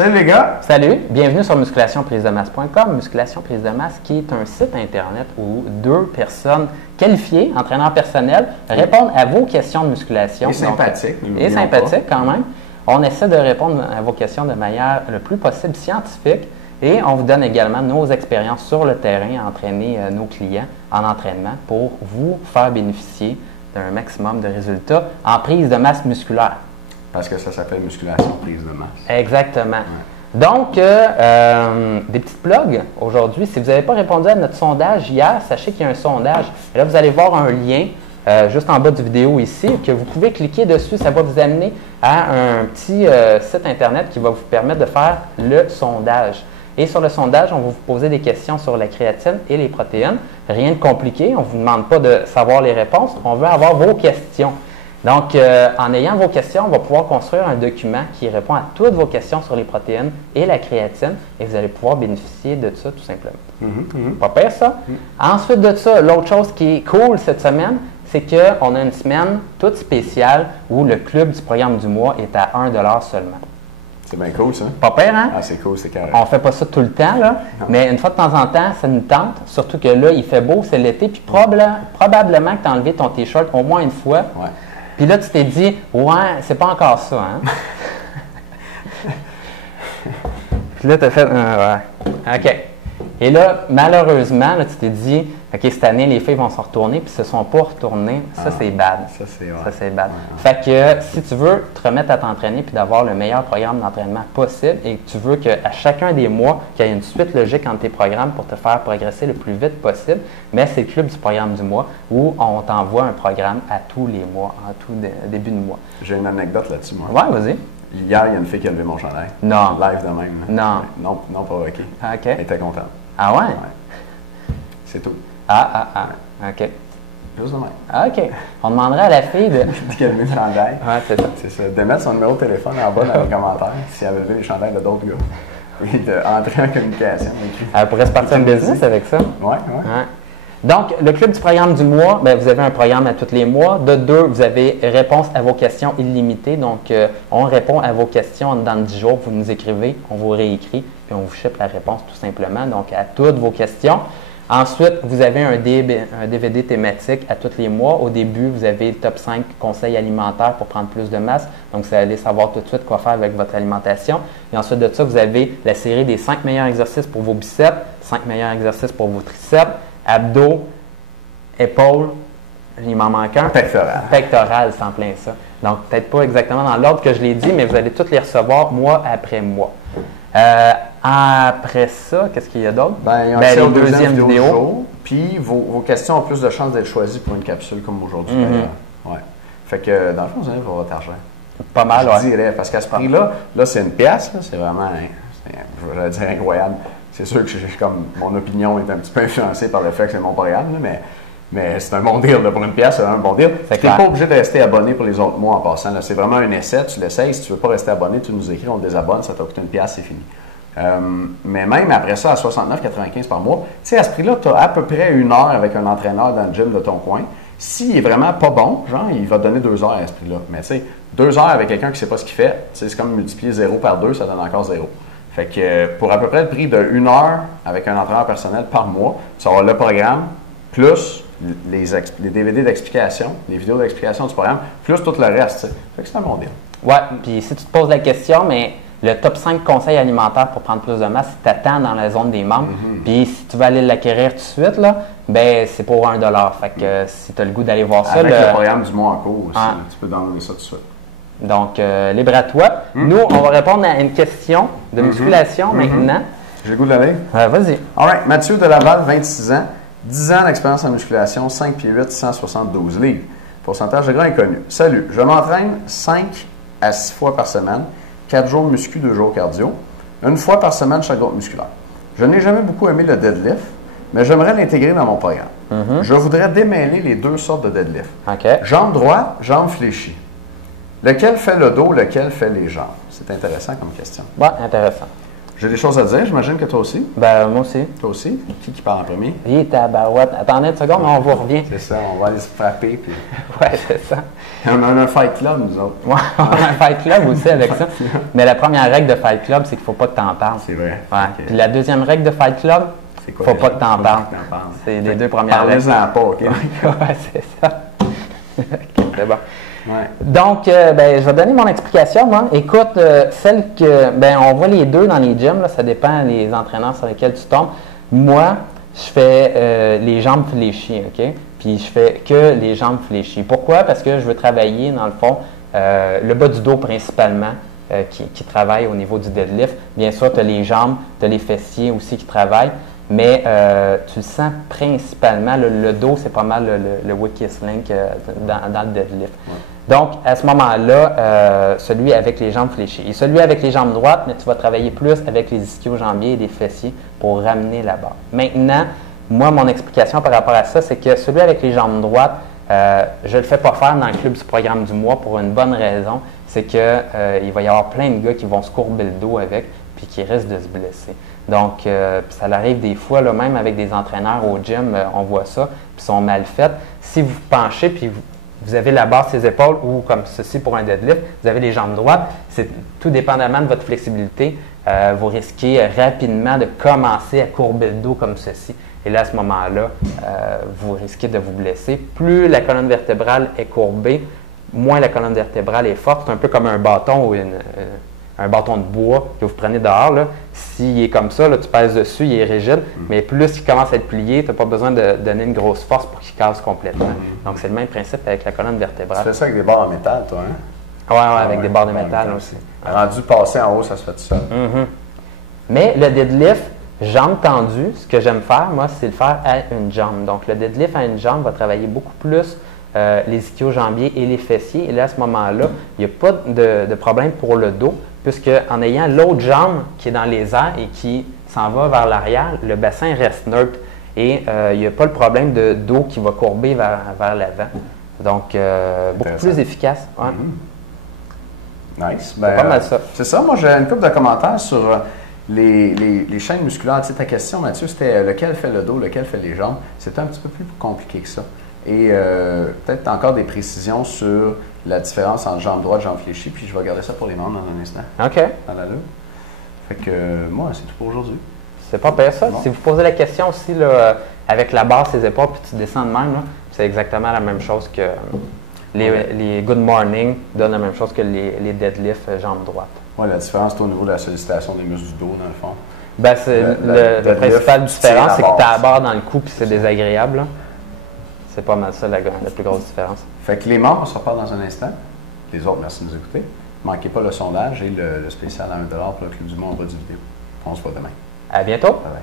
Salut les gars! Salut, bienvenue sur musculationprisemasse.com. Musculation Prise de Masse qui est un site internet où deux personnes qualifiées, entraîneurs personnels, répondent à vos questions de musculation. Et sympathique. Et sympathique quand même. On essaie de répondre à vos questions de manière le plus possible scientifique et on vous donne également nos expériences sur le terrain à entraîner nos clients en entraînement pour vous faire bénéficier d'un maximum de résultats en prise de masse musculaire. Parce que ça s'appelle musculation prise de masse. Exactement. Ouais. Donc, des petites plugs aujourd'hui. Si vous n'avez pas répondu à notre sondage hier, sachez qu'il y a un sondage. Et là, vous allez voir un lien juste en bas du vidéo ici que vous pouvez cliquer dessus. Ça va vous amener à un petit site Internet qui va vous permettre de faire le sondage. Et sur le sondage, on va vous poser des questions sur la créatine et les protéines. Rien de compliqué. On ne vous demande pas de savoir les réponses. On veut avoir vos questions. Donc, en ayant vos questions, on va pouvoir construire un document qui répond à toutes vos questions sur les protéines et la créatine et vous allez pouvoir bénéficier de ça tout simplement. Pas pire ça? Ensuite de ça, l'autre chose qui est cool cette semaine, c'est qu'on a une semaine toute spéciale où le club du programme du mois est à 1 $ seulement. C'est bien cool ça? Pas pire, hein? Ah, c'est cool, c'est carré. On ne fait pas ça tout le temps, là, mais une fois de temps en temps, ça nous tente. Surtout que là, il fait beau, c'est l'été, puis probablement que tu as enlevé ton T-shirt au moins une fois. Ouais. Puis là, tu t'es dit, ouais, c'est pas encore ça, hein? Puis là, tu as fait, ouais. OK. Et là, malheureusement, là, tu t'es dit, OK, cette année, les filles vont se retourner, puis ne se sont pas retournées. Ça, c'est bad. Ça, c'est Ça, c'est bad. Fait que si tu veux te remettre à t'entraîner puis d'avoir le meilleur programme d'entraînement possible et que tu veux qu'à chacun des mois, qu'il y ait une suite logique entre tes programmes pour te faire progresser le plus vite possible, mais c'est le club du programme du mois où on t'envoie un programme à tous les mois, en tout début de mois. J'ai une anecdote là-dessus, moi. Ouais, vas-y. Hier, il y a une fille qui a levé mon chandail. Non. Live de même. Non. Non provoqué. OK. Elle était contente. Ah ouais? Ouais. C'est tout. OK. Juste de même. OK. On demanderait à la fille de... Qui a levé le chandail. Ouais, c'est ça. C'est ça. De mettre son numéro de téléphone en bas dans les commentaires si elle avait levé les chandails de d'autres gars. Et d'entrer en communication. Elle pourrait se partir un business avec ça. Ouais. Donc, le club du programme du mois, bien, vous avez un programme à tous les mois. De deux, vous avez réponse à vos questions illimitées. Donc, on répond à vos questions dans 10 jours. Vous nous écrivez, on vous réécrit, puis on vous ship la réponse tout simplement. Donc, à toutes vos questions. Ensuite, vous avez un DVD thématique à tous les mois. Au début, vous avez le top 5 conseils alimentaires pour prendre plus de masse. Donc, vous allez savoir tout de suite quoi faire avec votre alimentation. Et ensuite de ça, vous avez la série des 5 meilleurs exercices pour vos biceps, 5 meilleurs exercices pour vos triceps, abdos, épaules, il m'en manque un. Pectoral. Pectoral, c'est en plein ça. Donc, peut-être pas exactement dans l'ordre que je l'ai dit, mais vous allez toutes les recevoir mois après mois. Après ça, qu'est-ce qu'il y a d'autre? Ben, les deuxièmes vidéos. Puis vos questions ont plus de chances d'être choisies pour une capsule comme aujourd'hui. Ouais. Fait que dans le fond, vous allez voir votre argent. Pas mal, je dirais, parce qu'à ce prix-là, là, c'est une pièce, c'est vraiment, je vais dire, incroyable. C'est sûr que comme mon opinion est un petit peu influencée par le fait que c'est mon programme, mais c'est un bon deal. Là, pour une pièce, c'est vraiment un bon deal. Tu n'es pas obligé de rester abonné pour les autres mois en passant. C'est vraiment un essai, tu l'essayes. Si tu ne veux pas rester abonné, tu nous écris, on te désabonne, ça t'a coûté une pièce, c'est fini. Mais même après ça, à 69,95 par mois, tu sais, à ce prix-là, tu as à peu près 1 heure avec un entraîneur dans le gym de ton coin. S'il est vraiment pas bon, genre, il va te donner 2 heures à ce prix-là. Mais tu sais, 2 heures avec quelqu'un qui ne sait pas ce qu'il fait, c'est comme multiplier 0 par 2, ça donne encore 0. Fait que pour à peu près le prix de 1 heure avec un entraîneur personnel par mois, tu vas avoir le programme, plus les DVD d'explication, les vidéos d'explication du programme, plus tout le reste. T'sais. Fait que c'est un bon deal. Ouais, puis si tu te poses la question, mais le top 5 conseils alimentaires pour prendre plus de masse, si tu attends dans la zone des membres, puis si tu veux aller l'acquérir tout de suite, là, ben c'est pour 1 $. Fait que si tu as le goût d'aller voir ça. Avec le programme du mois en cours aussi, tu peux downloader ça tout de suite. Donc, libre à toi. Nous, on va répondre à une question de musculation maintenant. J'ai le goût de l'aller? Vas-y. All right. Mathieu de Laval, 26 ans, 10 ans d'expérience en musculation, 5 pieds 8, 172 livres. Pourcentage de gras inconnu. Salut, je m'entraîne 5 à 6 fois par semaine, 4 jours muscu, 2 jours cardio, 1 fois par semaine chaque groupe musculaire. Je n'ai jamais beaucoup aimé le deadlift, mais j'aimerais l'intégrer dans mon programme. Je voudrais démêler les 2 sortes de deadlift. Jambe droite, jambe fléchie. Lequel fait le dos, lequel fait les jambes? C'est intéressant comme question. Ouais, intéressant. J'ai des choses à dire, j'imagine que toi aussi. Ben, moi aussi. Toi aussi. Qui parle en premier? Il est à barouette. Attendez une seconde, on vous revient. C'est ça, on va aller se frapper. Puis... Ouais, c'est ça. On a un fight club, nous autres. Ouais, on a un fight club aussi avec ça. Mais la première règle de fight club, c'est qu'il ne faut pas que tu en parles. C'est vrai. Ouais. Okay. Puis la deuxième règle de fight club, c'est quoi? Faut pas que tu en parles. C'est les deux premières règles. Parlez-en pas, OK? Ouais, c'est ça. OK, c'est bon. Ouais. Donc, je vais donner mon explication, moi. Écoute, celle que, on voit les deux dans les gyms, là, ça dépend des entraîneurs sur lesquels tu tombes. Moi, je fais les jambes fléchies, OK? Puis je fais que les jambes fléchies. Pourquoi? Parce que je veux travailler, dans le fond, le bas du dos principalement, qui travaille au niveau du deadlift. Bien sûr, tu as les jambes, tu as les fessiers aussi qui travaillent. Mais tu le sens principalement, le dos, c'est pas mal le weakest link dans le deadlift. Ouais. Donc, à ce moment-là, celui avec les jambes fléchies. Et celui avec les jambes droites, mais tu vas travailler plus avec les ischio-jambiers et les fessiers pour ramener la barre. Maintenant, moi, mon explication par rapport à ça, c'est que celui avec les jambes droites, je ne le fais pas faire dans le club du programme du mois pour une bonne raison, c'est qu'il va y avoir plein de gars qui vont se courber le dos avec puis qui risquent de se blesser. Donc, ça arrive des fois, là, même avec des entraîneurs au gym, on voit ça, puis sont mal faites. Si vous penchez, puis vous avez la barre sur les épaules, ou comme ceci pour un deadlift, vous avez les jambes droites, c'est tout dépendamment de votre flexibilité, vous risquez rapidement de commencer à courber le dos comme ceci. Et là, à ce moment-là, vous risquez de vous blesser. Plus la colonne vertébrale est courbée, moins la colonne vertébrale est forte. C'est un peu comme un bâton ou un bâton de bois que vous prenez dehors. S'il est comme ça, là, tu pèses dessus, il est rigide, mais plus il commence à être plié, tu n'as pas besoin de donner une grosse force pour qu'il casse complètement. Donc, c'est le même principe avec la colonne vertébrale. Tu fais ça avec des barres en métal, toi, hein? Oui, avec des barres de métal aussi. Rendu passer en haut, ça se fait tout seul. Mais le deadlift, jambes tendues, ce que j'aime faire, moi, c'est le faire à une jambe. Donc, le deadlift à une jambe va travailler beaucoup plus les ischio-jambiers et les fessiers. Et là, à ce moment-là, il n'y a pas de problème pour le dos, puisque en ayant l'autre jambe qui est dans les airs et qui s'en va vers l'arrière, le bassin reste neutre et il n'y a pas le problème de dos qui va courber vers l'avant. Donc, beaucoup plus efficace. Ouais. Nice. C'est pas mal ça. C'est ça. Moi, j'ai une couple de commentaires sur les chaînes musculaires. Tu sais, ta question, Mathieu, c'était lequel fait le dos, lequel fait les jambes. C'est un petit peu plus compliqué que ça. Et peut-être encore des précisions sur la différence entre jambe droite et jambe fléchie. Puis je vais regarder ça pour les membres dans un instant. OK. Dans la loupe. Fait que moi, c'est tout pour aujourd'hui. C'est pas pire ça. Bon. Si vous posez la question aussi là, avec la barre, ses épaules, puis tu descends de même, c'est exactement la même chose que les good morning donnent la même chose que les deadlifts jambe droite. Oui, la différence c'est au niveau de la sollicitation des muscles du dos, dans le fond. Ben, c'est la principale différence, c'est que tu as la barre dans le cou puis c'est désagréable. Là. C'est pas mal ça la plus grosse différence. Fait que les membres, on se reparle dans un instant. Les autres, merci de nous écouter. Ne manquez pas le sondage et le spécial à $1 pour le Club du Monde en bas du vidéo. On se voit demain. À bientôt! Bye bye.